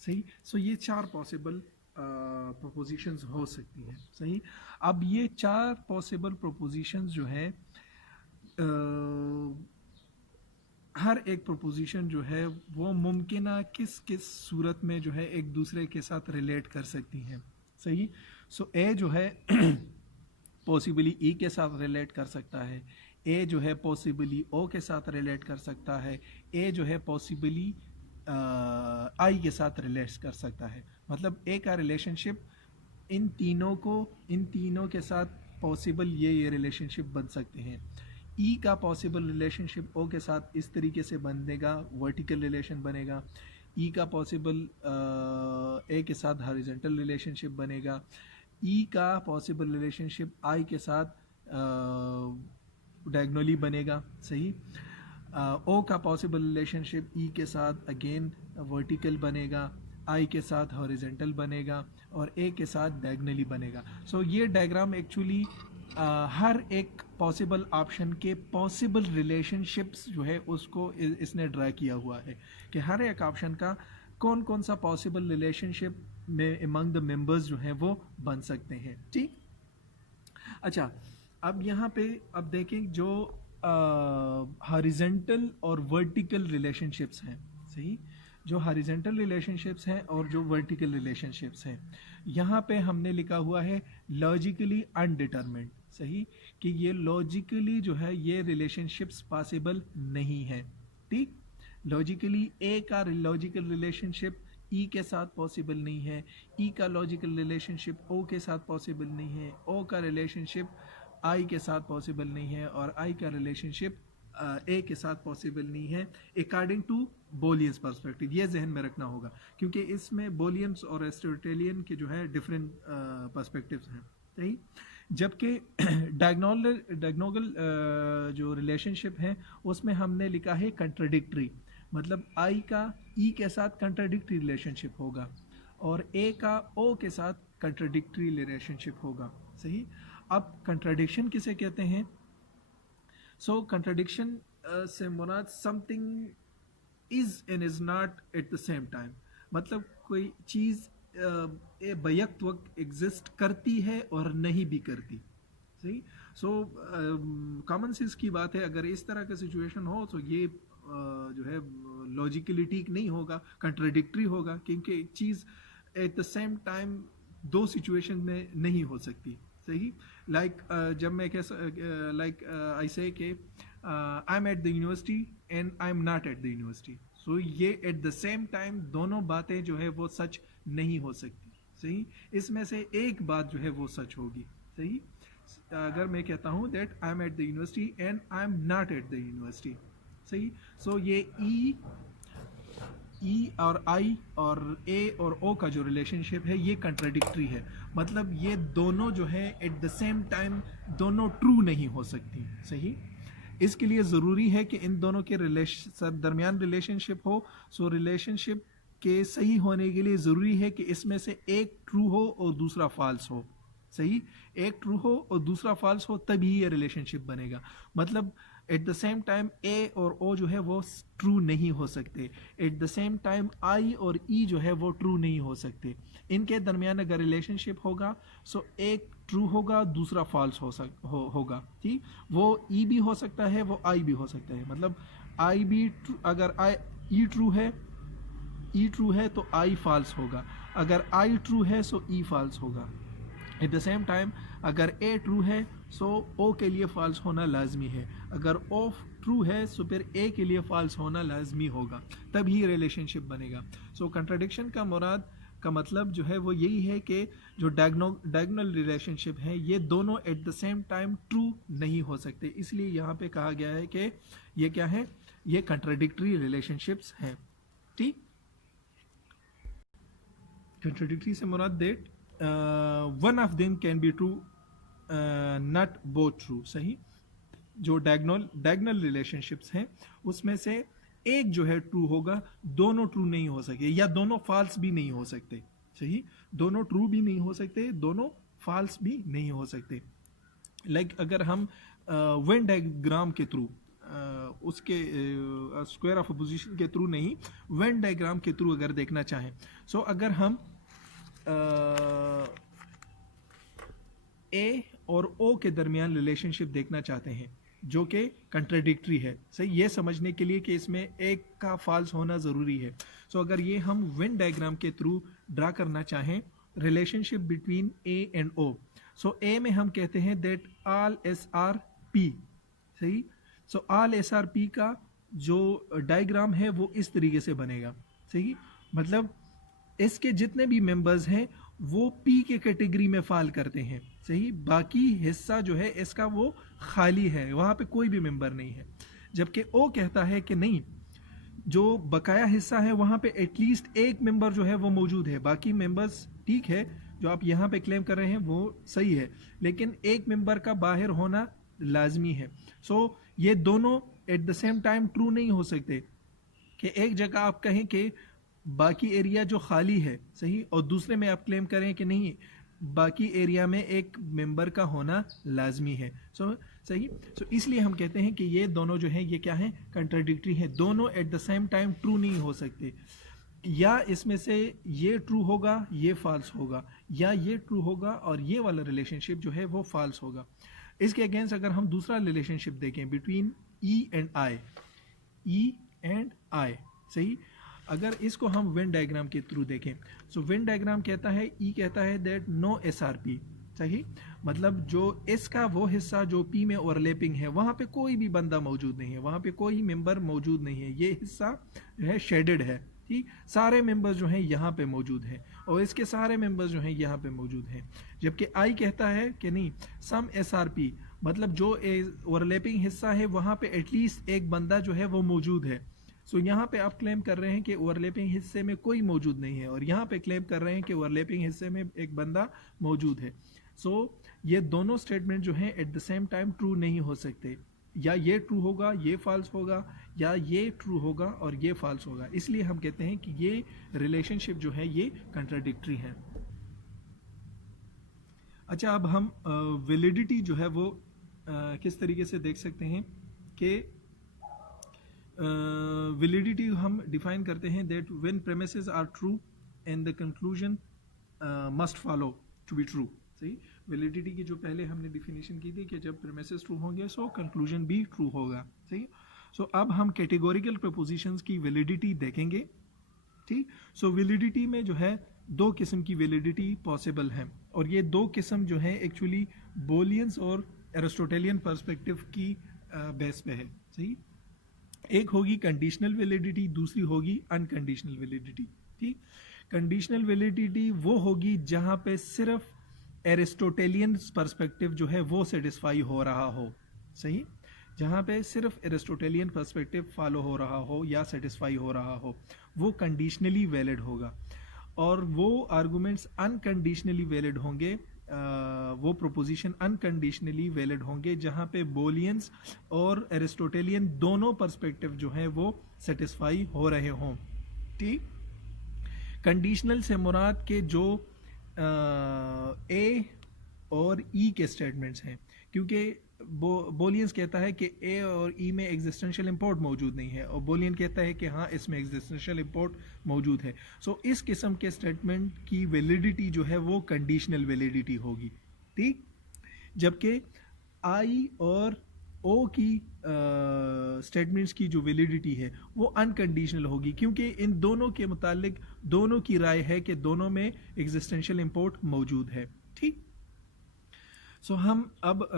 सही। सो ये 4 पॉसिबल प्रोपोजिशंस हो सकती हैं, सही। अब ये 4 पॉसिबल प्रोपोजिशंस जो है हर एक प्रोपोजिशन जो है वो मुमकिन किस किस सूरत में जो है एक दूसरे के साथ रिलेट कर सकती हैं, सही। सो ए जो है पॉसिबली ई के साथ रिलेट कर सकता है, ए जो है पॉसिबली ओ के साथ रिलेट कर सकता है, ए जो है पॉसिबली आई के साथ रिलेट कर सकता है। मतलब ए का रिलेशनशिप इन तीनों के साथ पॉसिबल ये रिलेशनशिप बन सकते हैं। ई का पॉसिबल रिलेशनशिप ओ के साथ इस तरीके से बनेगा, वर्टिकल रिलेशन बनेगा। ई का पॉसिबल ए के साथ हॉरिजॉन्टल रिलेशनशिप बनेगा। ई का पॉसिबल रिलेशनशिप आई के साथ डायगोनली बनेगा, सही। ओ का पॉसिबल रिलेशनशिप ई के साथ अगेन वर्टिकल बनेगा, आई के साथ हॉरिजॉन्टल बनेगा और ए के साथ डायगोनली बनेगा। सो ये डायग्राम एक्चुअली हर एक पॉसिबल ऑप्शन के पॉसिबल रिलेशनशिप्स जो है उसको इसने ड्रा किया हुआ है कि हर एक ऑप्शन का कौन कौन सा पॉसिबल रिलेशनशिप में अमंग द मेंबर्स जो हैं वो बन सकते हैं। ठीक, अच्छा, अब यहाँ पे अब देखें जो हॉरिजॉन्टल और वर्टिकल रिलेशनशिप्स हैं, सही। जो हॉरिजॉन्टल रिलेशनशिप्स हैं और जो वर्टिकल रिलेशनशिप्स हैं, यहाँ पे हमने लिखा हुआ है लॉजिकली अनडिटरमिन्ड, सही, कि ये लॉजिकली जो है ये रिलेशनशिप्स पॉसिबल नहीं है। ठीक, लॉजिकली ए का लॉजिकल रिलेशनशिप ई के साथ पॉसिबल नहीं है, ई का लॉजिकल रिलेशनशिप ओ के साथ पॉसिबल नहीं है, ओ का रिलेशनशिप आई के साथ पॉसिबल नहीं है और आई का रिलेशनशिप ए के साथ पॉसिबल नहीं है अकॉर्डिंग टू बोलियंस पर्सपेक्टिव। ये जहन में रखना होगा क्योंकि इसमें बोलियंस और एरिस्टोटेलियन के जो है डिफरेंट पर्सपेक्टिव्स हैं, सही। जबकि डायगोनल जो रिलेशनशिप है उसमें हमने लिखा है कंट्राडिक्टरी, मतलब आई का ई के साथ कंट्राडिक्टरी रिलेशनशिप होगा और ए का ओ के साथ कंट्राडिक्टरी रिलेशनशिप होगा, सही। अब कंट्राडिक्शन किसे कहते हैं? सो कंट्राडिक्शन से मुराद something is and is not at the same time, मतलब कोई चीज़ बैक वक्त एग्जिस्ट करती है और नहीं भी करती, सही। सो कॉमन सेंस की बात है, अगर इस तरह का सिचुएशन हो तो ये जो है लॉजिकली ठीक नहीं होगा, कंट्राडिक्टरी होगा, क्योंकि चीज़ एट द सेम टाइम दो सिचुएशन में नहीं हो सकती, सही। लाइक जब मैं लाइक आई से के I am at the university and I am not at the university, so ये एट द सेम टाइम दोनों बातें जो है वो सच नहीं हो सकती, सही। इसमें से एक बात जो है वो सच होगी, सही। अगर मैं कहता हूँ that I am at the university and I am not at the university, सही। सो ये ई और आई और ए और ओ का जो रिलेशनशिप है ये कंट्राडिक्टरी है, मतलब ये दोनों जो है एट द सेम टाइम दोनों ट्रू नहीं हो सकती, सही। इसके लिए ज़रूरी है कि इन दोनों के दरमियान रिलेशनशिप हो। सो रिलेशनशिप के सही होने के लिए ज़रूरी है कि इसमें से एक ट्रू हो और दूसरा फॉल्स हो, सही। एक ट्रू हो और दूसरा फॉल्स हो तभी ये रिलेशनशिप बनेगा, मतलब एट द सेम टाइम ए और ओ जो है वो ट्रू नहीं हो सकते, eight the same time I और ई जो है वो ट्रू नहीं हो सकते। इनके दरमियान अगर रिलेशनशिप होगा सो एक ट्रू होगा दूसरा फॉल्स होगा, ठीक। वो ई भी हो सकता है, वो आई भी हो सकता है, मतलब आई भी अगर आई ई ट्रू है तो आई फॉल्स होगा, अगर आई ट्रू है सो ई फॉल्स होगा। एट द सेम टाइम अगर ए ट्रू है सो ओ के लिए फॉल्स होना लाजमी है, अगर ओ ट्रू है सो फिर ए के लिए फॉल्स होना लाजमी होगा, तभी रिलेशनशिप बनेगा। सो कंट्राडिक्शन का मुराद का मतलब जो है वो यही है कि जो डायगोनल रिलेशनशिप है ये दोनों eight the same time true नहीं हो सकते, इसलिए यहाँ पे कहा गया है कि ये क्या है, ये कंट्राडिक्टरी रिलेशनशिप्स हैं, ठीक। कंट्राडिक्टरी से मुराद that one of them can be true not both true, सही। जो डायगोनल रिलेशनशिप्स हैं उसमें से एक जो है ट्रू होगा, दोनों ट्रू नहीं हो सके, या दोनों फॉल्स भी नहीं हो सकते, सही। दोनों ट्रू भी नहीं हो सकते, दोनों फॉल्स भी नहीं हो सकते। लाइक अगर हम वेन डायग्राम के थ्रू उसके स्क्वायर ऑफ अपोजिशन के थ्रू नहीं, वेन डायग्राम के थ्रू अगर देखना चाहें, सो अगर हम ए और ओ के दरमियान रिलेशनशिप देखना चाहते हैं जो कि कंट्राडिक्टरी है, सही, ये समझने के लिए कि इसमें एक का फॉल्स होना ज़रूरी है। सो अगर ये हम वेन डायग्राम के थ्रू ड्रा करना चाहें relationship between A and O, so A में हम कहते हैं that all S are P, सही। So all S are P का जो डायग्राम है वो इस तरीके से बनेगा, सही, मतलब इसके जितने भी मेंबर्स हैं वो पी के कैटेगरी में फॉल करते हैं, सही। बाकी हिस्सा जो है इसका वो खाली है, वहाँ पे कोई भी मेंबर नहीं है। जबकि ओ कहता है कि नहीं, जो बकाया हिस्सा है वहाँ पे एटलीस्ट एक मेंबर जो है वो मौजूद है, बाकी मेंबर्स ठीक है जो आप यहाँ पे क्लेम कर रहे हैं वो सही है, लेकिन एक मेंबर का बाहर होना लाजमी है। सो ये दोनों eight the same time true नहीं हो सकते कि एक जगह आप कहें कि बाकी एरिया जो खाली है, सही, और दूसरे में आप क्लेम करें कि नहीं बाकी एरिया में एक मेंबर का होना लाजमी है, सही। सो इसलिए हम कहते हैं कि ये दोनों जो है ये क्या है, कंट्राडिक्टरी है, दोनों eight the same time true नहीं हो सकते, या इसमें से ये ट्रू होगा ये फॉल्स होगा, या ये ट्रू होगा और ये वाला रिलेशनशिप जो है वो फॉल्स होगा। इसके अगेंस्ट अगर हम दूसरा रिलेशनशिप देखें बिटवीन ई एंड आई, सही, अगर इसको हम वेन डायग्राम के थ्रू देखें, सो वेन डायग्राम कहता है, ई कहता है that no S are P, सही, मतलब जो इसका वो हिस्सा जो पी में ओवरलैपिंग है वहाँ पे कोई भी बंदा मौजूद नहीं है, वहाँ पे कोई मेंबर मौजूद नहीं है, ये हिस्सा जो है शेडेड है, ठीक। सारे मेंबर्स जो हैं यहाँ पे मौजूद हैं और इसके सारे मेंबर्स जो हैं यहाँ पे मौजूद हैं। जबकि आई कहता है कि नहीं, सम एस आर पी, मतलब जो ओवरलैपिंग हिस्सा है वहाँ पे एटलीस्ट एक बंदा जो है वो मौजूद है। सो यहाँ पे आप क्लेम कर रहे हैं कि ओवरलैपिंग हिस्से में कोई मौजूद नहीं है, और यहाँ पे क्लेम कर रहे हैं कि ओवरलैपिंग हिस्से में एक बंदा मौजूद है। सो ये दोनों स्टेटमेंट जो हैं eight the same time true नहीं हो सकते, या ये ट्रू होगा ये फॉल्स होगा, या ये ट्रू होगा और ये फॉल्स होगा। इसलिए हम कहते हैं कि ये रिलेशनशिप जो है ये कंट्राडिक्टरी है। अच्छा, अब हम वैलिडिटी जो है वो किस तरीके से देख सकते हैं कि वैलिडिटी हम डिफाइन करते हैं that when premises are true and the conclusion must follow to be true. सही, वैलिडिटी की जो पहले हमने डिफिनेशन की थी कि जब प्रेमिसेस ट्रू होंगे सो कंक्लूजन भी ट्रू होगा। सही, सो अब हम कैटेगोरिकल प्रपोजिशंस की वैलिडिटी देखेंगे। ठीक, सो वैलिडिटी में जो है दो किस्म की वैलिडिटी पॉसिबल है, और ये दो किस्म जो है एक्चुअली बोलियंस और एरिस्टोटेलियन पर्सपेक्टिव की बेस पे है। सही, एक होगी कंडीशनल वैलिडिटी, दूसरी होगी अनकंडीशनल वैलिडिटी। ठीक, कंडीशनल वैलिडिटी वो होगी जहां पे सिर्फ एरिस्टोटेलियन पर्सपेक्टिव जो है वो सेटिस्फाई हो रहा हो। सही, जहां पे सिर्फ एरिस्टोटेलियन पर्सपेक्टिव फॉलो हो रहा हो या सेटिस्फाई हो रहा हो, वो कंडीशनली वैलिड होगा। और वो आर्गूमेंट्स अनकंडीशनली वैलिड होंगे, वो प्रोपोजिशन अनकंडीशनली वैलिड होंगे जहां पे बोलियंस और एरिस्टोटेलियन दोनों पर्सपेक्टिव जो हैं वो सेटिस्फाई हो रहे हों। ठीक, कंडीशनल से मुराद के जो ए और ई के स्टेटमेंट्स हैं, क्योंकि बोलियंस कहता है कि ए और ई में एग्जिस्टेंशियल इंपोर्ट मौजूद नहीं है, और बोलियन कहता है कि हाँ इसमें एग्जिस्टेंशियल इंपोर्ट मौजूद है। सो इस किस्म के स्टेटमेंट की वैलिडिटी जो है वो कंडीशनल वैलिडिटी होगी। ठीक, जबकि आई और ओ की स्टेटमेंट्स की जो वैलिडिटी है वो अनकंडीशनल होगी, क्योंकि इन दोनों के मुतालिक दोनों की राय है कि दोनों में एग्जिस्टेंशियल इंपोर्ट मौजूद है। ठीक, सो हम अब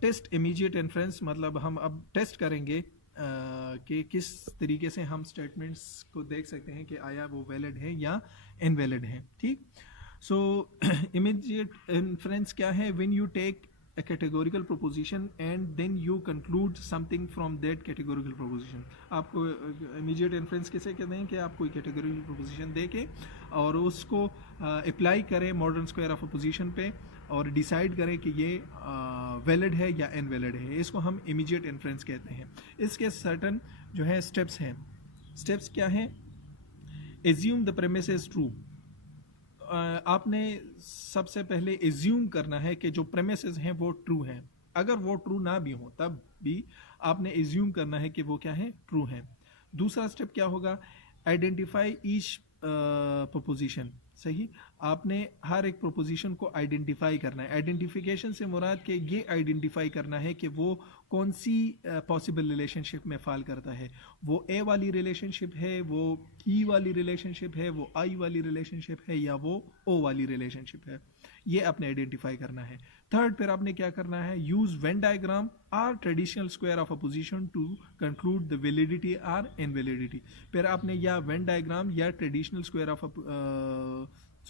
टेस्ट इमीडिएट इन्फ्रेंस, मतलब हम अब टेस्ट करेंगे कि किस तरीके से हम स्टेटमेंट्स को देख सकते हैं कि आया वो वैलिड है या इनवैलिड है। ठीक, सो इमीडिएट इन्फ्रेंस क्या है? When you take a categorical proposition and then you conclude something from that categorical proposition। आपको immediate inference किसे कहते हैं कि आप कोई categorical proposition दे के और उसको अप्लाई करें मॉडर्न स्क्वायर ऑफ अपोजिशन पे और डिसाइड करें कि ये वैलिड है या इनवैलिड है, इसको हम इमीडिएट इन्फ्रेंस कहते हैं। इसके सर्टन जो है स्टेप्स हैं। स्टेप्स क्या हैं? Assume the premise is true. आपने सबसे पहले एज्यूम करना है कि जो प्रेमिसेस हैं वो ट्रू हैं। अगर वो ट्रू ना भी हो तब भी आपने एज्यूम करना है कि वो क्या है, ट्रू हैं। दूसरा स्टेप क्या होगा? Identify each proposition. सही, आपने हर एक प्रोपोजिशन को आइडेंटिफाई करना है। आइडेंटिफिकेशन से मुराद के ये आइडेंटिफाई करना है कि वो कौन सी पॉसिबल रिलेशनशिप में फॉल करता है। वो ए वाली रिलेशनशिप है, वो ई वाली रिलेशनशिप है, वो आई वाली रिलेशनशिप है, या वो ओ वाली रिलेशनशिप है। ये आपने आइडेंटिफाई करना है। थर्ड, फिर आपने क्या करना है? Use Venn diagram or traditional square of opposition to conclude the validity or invalidity. फिर आपने या वेन डायग्राम या ट्रेडिशनल स्क्वायर ऑफ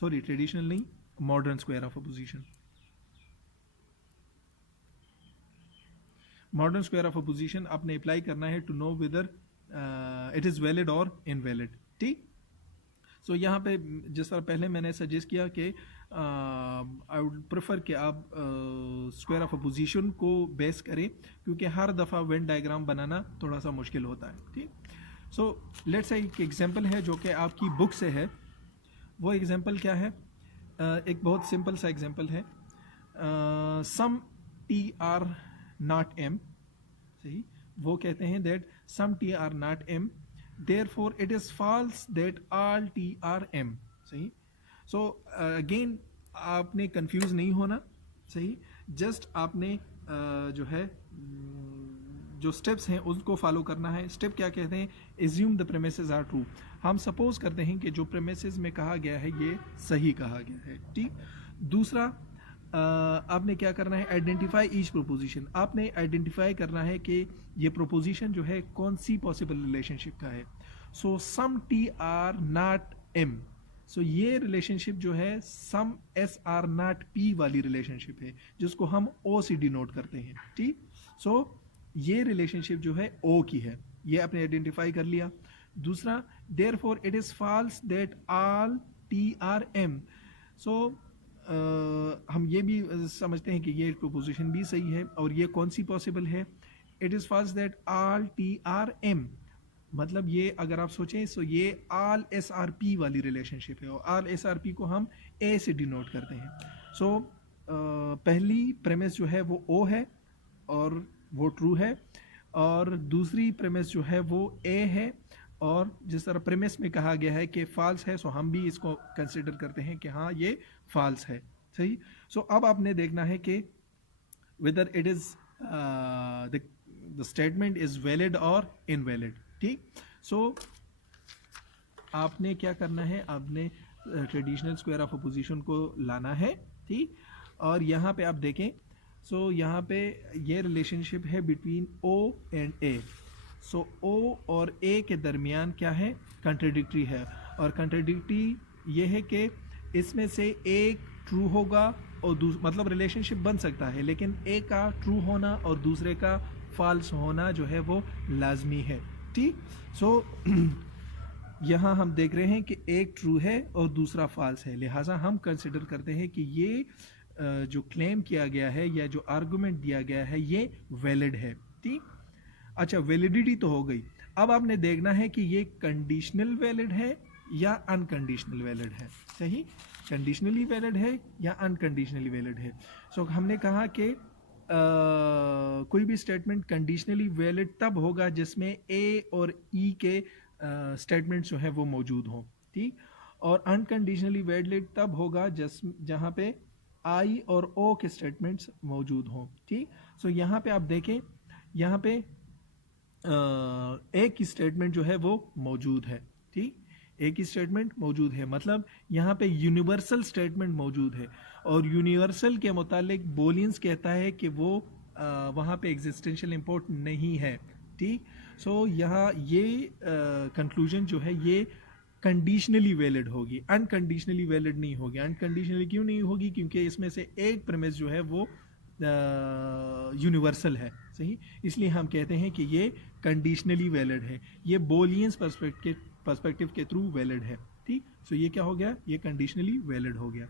ट्रेडिशनल नहीं, modern square of opposition, modern square of opposition आपने अप्लाई करना है to know whether it is valid और invalid. ठीक, सो यहाँ पे जिस तरह पहले मैंने सजेस्ट किया कि आई वुड प्रेफर कि आप स्क्वायर ऑफ अपोजिशन को बेस करें, क्योंकि हर दफ़ा वेन डायग्राम बनाना थोड़ा सा मुश्किल होता है। ठीक, सो लेट्स से एक एग्जांपल है जो कि आपकी बुक से है। वो एग्जांपल क्या है? एक बहुत सिंपल सा एग्जांपल है। Some T are not M. सही, वो कहते हैं that some T are not M, therefore it is false that all t are m। सही, सो अगेन आपने कंफ्यूज नहीं होना। सही, जस्ट आपने जो है जो स्टेप्स हैं उसको फॉलो करना है। स्टेप क्या कहते हैं? Assume the premises are true. हम सपोज करते हैं कि जो प्रेमिसेस में कहा गया है ये सही कहा गया है। ठीक, दूसरा आपने क्या करना है? Identify each proposition. आपने आइडेंटिफाई करना है कि ये प्रोपोजिशन जो है कौन सी पॉसिबल रिलेशनशिप का है। सो सम टी आर नॉट एम। सो ये रिलेशनशिप जो है सम एस आर नॉट पी वाली रिलेशनशिप है, जिसको हम ओ से डिनोट करते हैं, ठीक। सो ये रिलेशनशिप जो है ओ की है, ये आपने आइडेंटिफाई कर लिया। दूसरा, therefore it is false that all T are M. So हम ये भी समझते हैं कि ये प्रोपोजिशन भी सही है, और ये कौन सी पॉसिबल है, it is false that all T are M, मतलब ये अगर आप सोचें तो ये आल एस आर पी वाली रिलेशनशिप है, और आल एस आर पी को हम ए से डिनोट करते हैं। सो पहली प्रेमिस जो है वो ओ है और वो ट्रू है, और दूसरी प्रेमिस जो है वो ए है, और जिस तरह प्रेमिस में कहा गया है कि फॉल्स है, सो हम भी इसको कंसिडर करते हैं कि हाँ ये फॉल्स है, सही। सो अब आपने देखना है कि weather it is the statement is valid और इनवैलिड, ठीक। सो आपने क्या करना है, आपने ट्रेडिशनल स्क्वायर ऑफ अपोजिशन को लाना है, ठीक। और यहाँ पे आप देखें, सो यहाँ पे ये रिलेशनशिप है बिटवीन ओ एंड ए। सो ओ और ए के दरमियान क्या है, कंट्राडिक्टरी है, और कंट्राडिक्टरी ये है कि इसमें से एक ट्रू होगा और मतलब रिलेशनशिप बन सकता है, लेकिन ए का ट्रू होना और दूसरे का फॉल्स होना जो है वो लाजमी है, ठीक। सो यहाँ हम देख रहे हैं कि एक ट्रू है और दूसरा फॉल्स है, लिहाजा हम कंसिडर करते हैं कि ये जो क्लेम किया गया है या जो आर्गुमेंट दिया गया है ये वैलिड है, ठीक। अच्छा, वैलिडिटी तो हो गई, अब आपने देखना है कि ये कंडीशनल वैलिड है या अनकंडीशनल वैलिड है, सही। कंडीशनली वैलिड है या अनकंडीशनली वैलिड है। सो हमने कहा कि कोई भी स्टेटमेंट कंडीशनली वैलिड तब होगा जिसमें ए और ई के स्टेटमेंट जो है वो मौजूद हों, ठीक। और अनकंडीशनली वैलिड तब होगा जहाँ पे आई और ओ के स्टेटमेंट्स मौजूद हों, ठीक। सो यहाँ पे आप देखें, यहाँ पे ए की स्टेटमेंट जो है वो मौजूद है, ठीक। एक ही स्टेटमेंट मौजूद है, मतलब यहाँ पे यूनिवर्सल स्टेटमेंट मौजूद है, और यूनिवर्सल के मुतालिक बोलियंस कहता है कि वो वहाँ पे एग्जिस्टेंशियल इंपोर्ट नहीं है, ठीक। सो यहाँ ये कंक्लूजन जो है ये कंडीशनली वैलिड होगी, अनकंडीशनली वैलिड नहीं होगी। अनकंडीशनली क्यों नहीं होगी, क्योंकि इसमें से एक प्रेमिस जो है वो यूनिवर्सल है, सही। इसलिए हम कहते हैं कि ये कंडीशनली वैलिड है, ये बोलियंस पर्सपेक्टिव के थ्रू वैलिड है, ठीक। सो ये क्या हो गया, ये कंडीशनली वैलिड हो गया।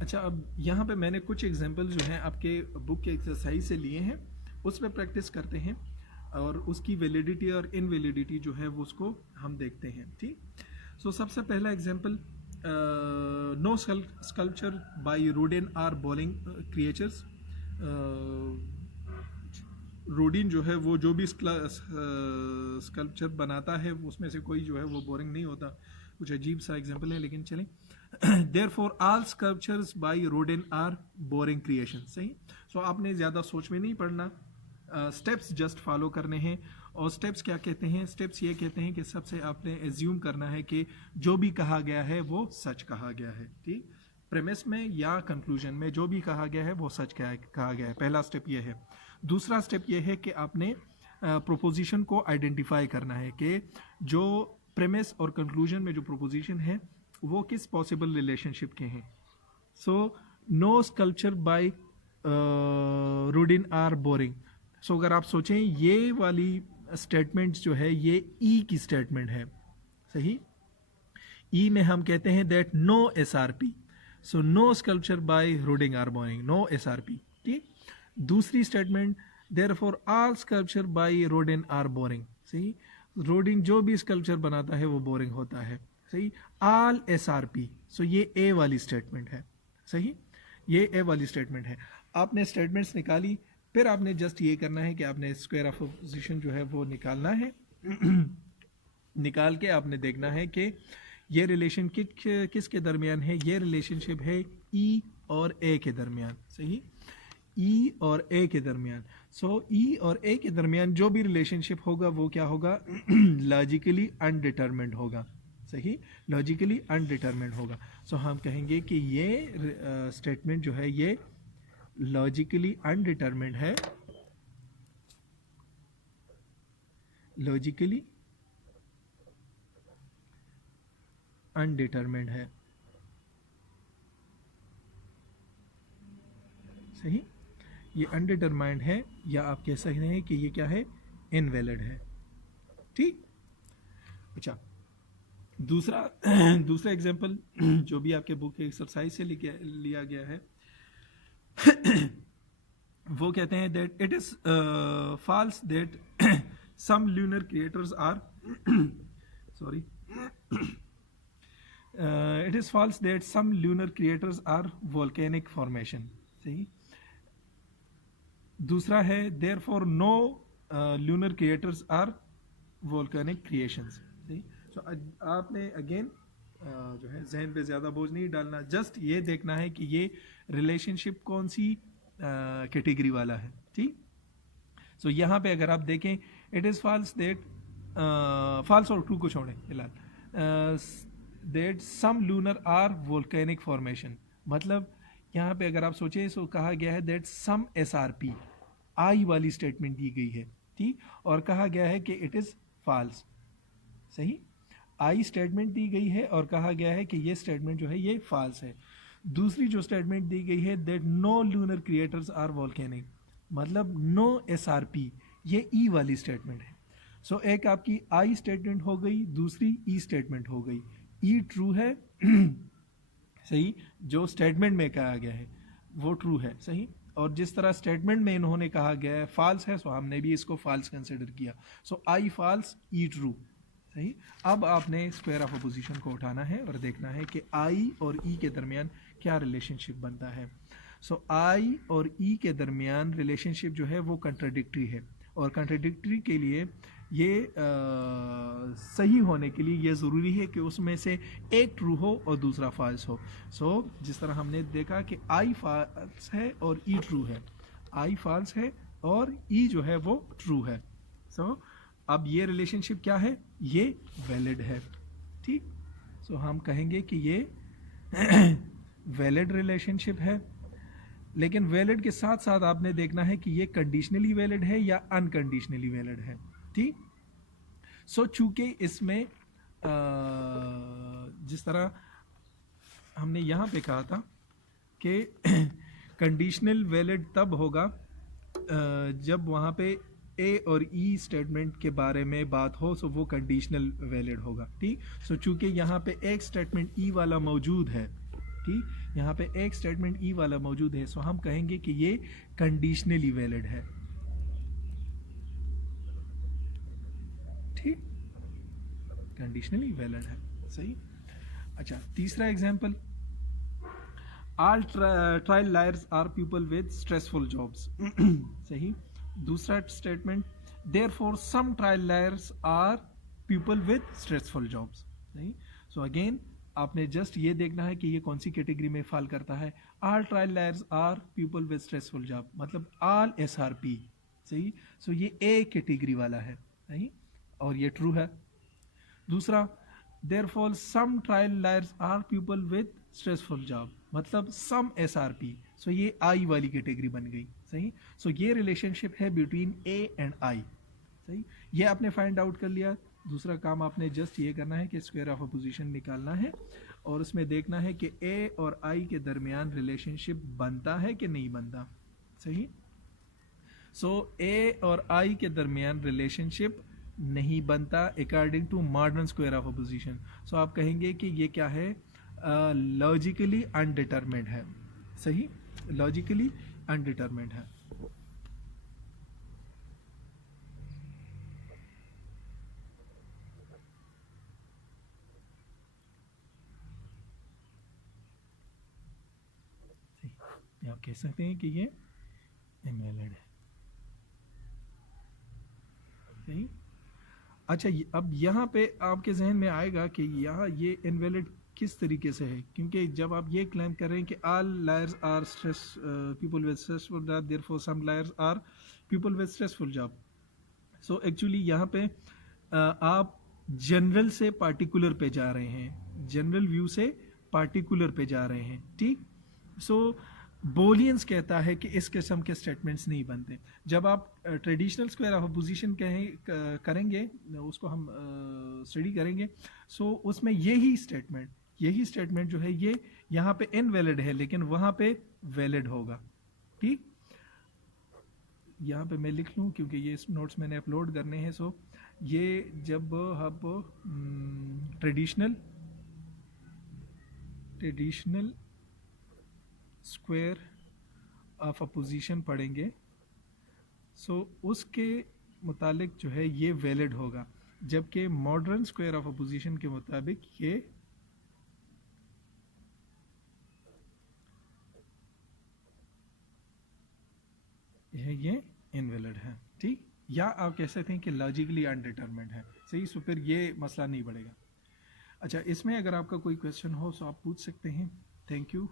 अच्छा, अब यहाँ पे मैंने कुछ एग्जांपल जो हैं आपके बुक के एक्सरसाइज से लिए हैं, उसमें प्रैक्टिस करते हैं और उसकी वैलिडिटी और इनवैलिडिटी जो है वो उसको हम देखते हैं, ठीक। सो सबसे पहला example, no sculpture by Rodin are boring creatures. Rodin जो है वो जो भी स्कल्पचर बनाता है उसमें से कोई जो है वो बोरिंग नहीं होता। कुछ अजीब सा एग्जांपल है, लेकिन चलें। Therefore all sculptures by Rodin are boring creation, सही। सो आपने ज़्यादा सोच में नहीं पड़ना, स्टेप्स जस्ट फॉलो करने हैं। और स्टेप्स क्या कहते हैं, स्टेप्स ये कहते हैं कि सबसे आपने एज्यूम करना है कि जो भी कहा गया है वो सच कहा गया है, ठीक। प्रेमिस में या कंक्लूजन में जो भी कहा गया है वो सच कहा गया है, पहला स्टेप ये है। दूसरा स्टेप ये है कि आपने प्रोपोजिशन को आइडेंटिफाई करना है कि जो प्रेमिस और कंक्लूजन में जो प्रोपोजिशन है वो किस पॉसिबल रिलेशनशिप के हैं। So no sculpture by Rodin are boring. So अगर आप सोचें ये वाली स्टेटमेंट जो है ये ई की स्टेटमेंट है, सही। ई में हम कहते हैं that no S are P, so no sculpture by Rodin are boring, no S are P, ठीक। दूसरी statement, therefore all sculpture by Rodin are boring, सही। रोडिन जो भी स्कल्पचर बनाता है वो बोरिंग होता है, सही। ऑल एस आर पी, सो ये ए वाली स्टेटमेंट है, सही। ये ए वाली स्टेटमेंट है। आपने स्टेटमेंट्स निकाली, फिर आपने जस्ट ये करना है कि आपने स्क्वायर ऑफ अपोजिशन जो है वो निकालना है। निकाल के आपने देखना है कि ये रिलेशन किसके दरमियान है, ये रिलेशनशिप है ई और ए के दरमियान, सही। ई और ए के दरमियान। सो ई और ए के दरमियान जो भी रिलेशनशिप होगा वो क्या होगा, लॉजिकली अनडिटरमिन्ड होगा, सही। लॉजिकली अनडिटरमिन्ड होगा। सो हम कहेंगे कि ये स्टेटमेंट जो है ये लॉजिकली अनडिटरमिन्ड है, लॉजिकली अनडिटरमिन्ड है, सही, ये अनडिटरमाइंड है, या आप कह सकते हैं कि ये क्या है, इनवैलिड है, ठीक। अच्छा, दूसरा दूसरा एग्जांपल जो भी आपके बुक के एक्सरसाइज से लिया गया है वो कहते हैं that it is false that some lunar craters are sorry it is false that some lunar craters are volcanic formation, सही। दूसरा है therefore no lunar craters are volcanic creations, सही। तो आपने अगेन जो है जहन पे ज़्यादा बोझ नहीं डालना, जस्ट ये देखना है कि ये रिलेशनशिप कौन सी कैटेगरी वाला है, ठीक। सो यहाँ पे अगर आप देखें it is false that, false और ट्रू को छोड़ें फिलहाल, that some lunar are volcanic formation, मतलब यहाँ पे अगर आप सोचें तो कहा गया है दैट सम SRP, आई वाली स्टेटमेंट दी गई है, ठीक, और कहा गया है कि इट इज़ फॉल्स, सही। आई स्टेटमेंट दी गई है और कहा गया है कि ये स्टेटमेंट जो है ये फॉल्स है। दूसरी जो स्टेटमेंट दी गई है that no lunar craters are volcanic, मतलब नो SRP, ये ई वाली स्टेटमेंट है। सो एक आपकी आई स्टेटमेंट हो गई, दूसरी ई स्टेटमेंट हो गई। ई ट्रू है सही, जो स्टेटमेंट में कहा गया है वो ट्रू है, सही, और जिस तरह स्टेटमेंट में इन्होंने कहा गया है फॉल्स है, सो हमने भी इसको फॉल्स कंसिडर किया। सो आई फॉल्स, ई ट्रू, सही। अब आपने स्क्वायर ऑफ अपोजिशन को उठाना है और देखना है कि आई और ई के दरमियान क्या रिलेशनशिप बनता है। सो आई और ई के दरमियान रिलेशनशिप जो है वो कंट्राडिक्टरी है, और कंट्राडिक्टरी के लिए ये सही होने के लिए ये ज़रूरी है कि उसमें से एक ट्रू हो और दूसरा फॉल्स हो। सो जिस तरह हमने देखा कि आई फॉल्स है और ई ट्रू है, आई फॉल्स है और ई जो है वो ट्रू है। सो अब ये रिलेशनशिप क्या है, ये वैलिड है, ठीक। सो हम कहेंगे कि ये वैलिड रिलेशनशिप है, लेकिन वैलिड के साथ साथ आपने देखना है कि ये कंडीशनली वैलिड है या अनकंडीशनली वैलिड है, ठीक। सो चूंकि इसमें जिस तरह हमने यहाँ पे कहा था कि कंडीशनल वैलिड तब होगा जब वहाँ पे ए और ई स्टेटमेंट के बारे में बात हो, सो वो कंडीशनल वैलिड होगा, ठीक। सो चूंकि यहाँ पे एक स्टेटमेंट ई वाला मौजूद है, ठीक, यहाँ पे एक स्टेटमेंट ई वाला मौजूद है, सो हम कहेंगे कि ये कंडीशनली वैलिड है, ठीक, कंडीशनली वैलिड है, सही। अच्छा, तीसरा example, all trial lawyers are people with stressful jobs, सही। दूसरा statement, therefore some trial lawyers are people with stressful jobs, सही। सो अगेन आपने जस्ट ये देखना है कि ये कौन सी कैटेगरी में फॉल करता है। All trial lawyers are people with stressful job, मतलब ऑल SRP, सही। सो ये ए कैटेगरी वाला है, सही, और ये ट्रू है। दूसरा, therefore some trial lawyers are people with stressful job, मतलब सम SRP, सो ये आई वाली कैटेगरी बन गई, सही। सो ये रिलेशनशिप है बिटवीन ए एंड आई, सही। ये आपने फाइंड आउट कर लिया। दूसरा काम आपने जस्ट ये करना है कि स्क्वायर ऑफ अपोजिशन निकालना है और उसमें देखना है कि ए और आई के दरमियान रिलेशनशिप बनता है कि नहीं बनता, सही। सो ए और आई के दरमियान रिलेशनशिप नहीं बनता according to modern square of opposition. So आप कहेंगे कि ये क्या है, लॉजिकली अनडिटरमिन्ड है, सही, लॉजिकली अनडिटरमिन्ड है। आप कह सकते हैं कि ये इनवैलिड है, सही। अच्छा, अब यहाँ पे आपके जहन में आएगा कि यहाँ ये इनवैलिड किस तरीके से है, क्योंकि जब आप ये क्लेम कर रहे हैं कि all lawyers are people with stressful job, therefore some lawyers are people with stressful job. So actually यहाँ पे आप जनरल से पार्टिकुलर पे जा रहे हैं, जनरल व्यू से पार्टिकुलर पे जा रहे हैं, ठीक। सो बोलियंस कहता है कि इस किस्म के स्टेटमेंट्स नहीं बनते। जब आप ट्रेडिशनल स्क्वायर ऑफ अपोजिशन करेंगे, उसको हम स्टडी करेंगे, सो उसमें यही स्टेटमेंट जो है ये यहाँ पे इनवैलिड है, लेकिन वहाँ पे वैलिड होगा। ठीक, यहाँ पे मैं लिख लूँ क्योंकि ये नोट्स मैंने अपलोड करने हैं। सो ये जब हम ट्रेडिशनल स्क्वायर ऑफ अपोजिशन पढ़ेंगे, सो उसके मुतालिक जो है ये वैलिड होगा, जबकि मॉडर्न स्क्वायर ऑफ अपोजिशन के मुताबिक ये इनवैलिड है। ठीक, या आप कह सकते हैं कि लॉजिकली अनडिटरमिन्ड है। सही, सो फिर ये मसला नहीं बढ़ेगा। अच्छा, इसमें अगर आपका कोई क्वेश्चन हो तो आप पूछ सकते हैं। Thank you.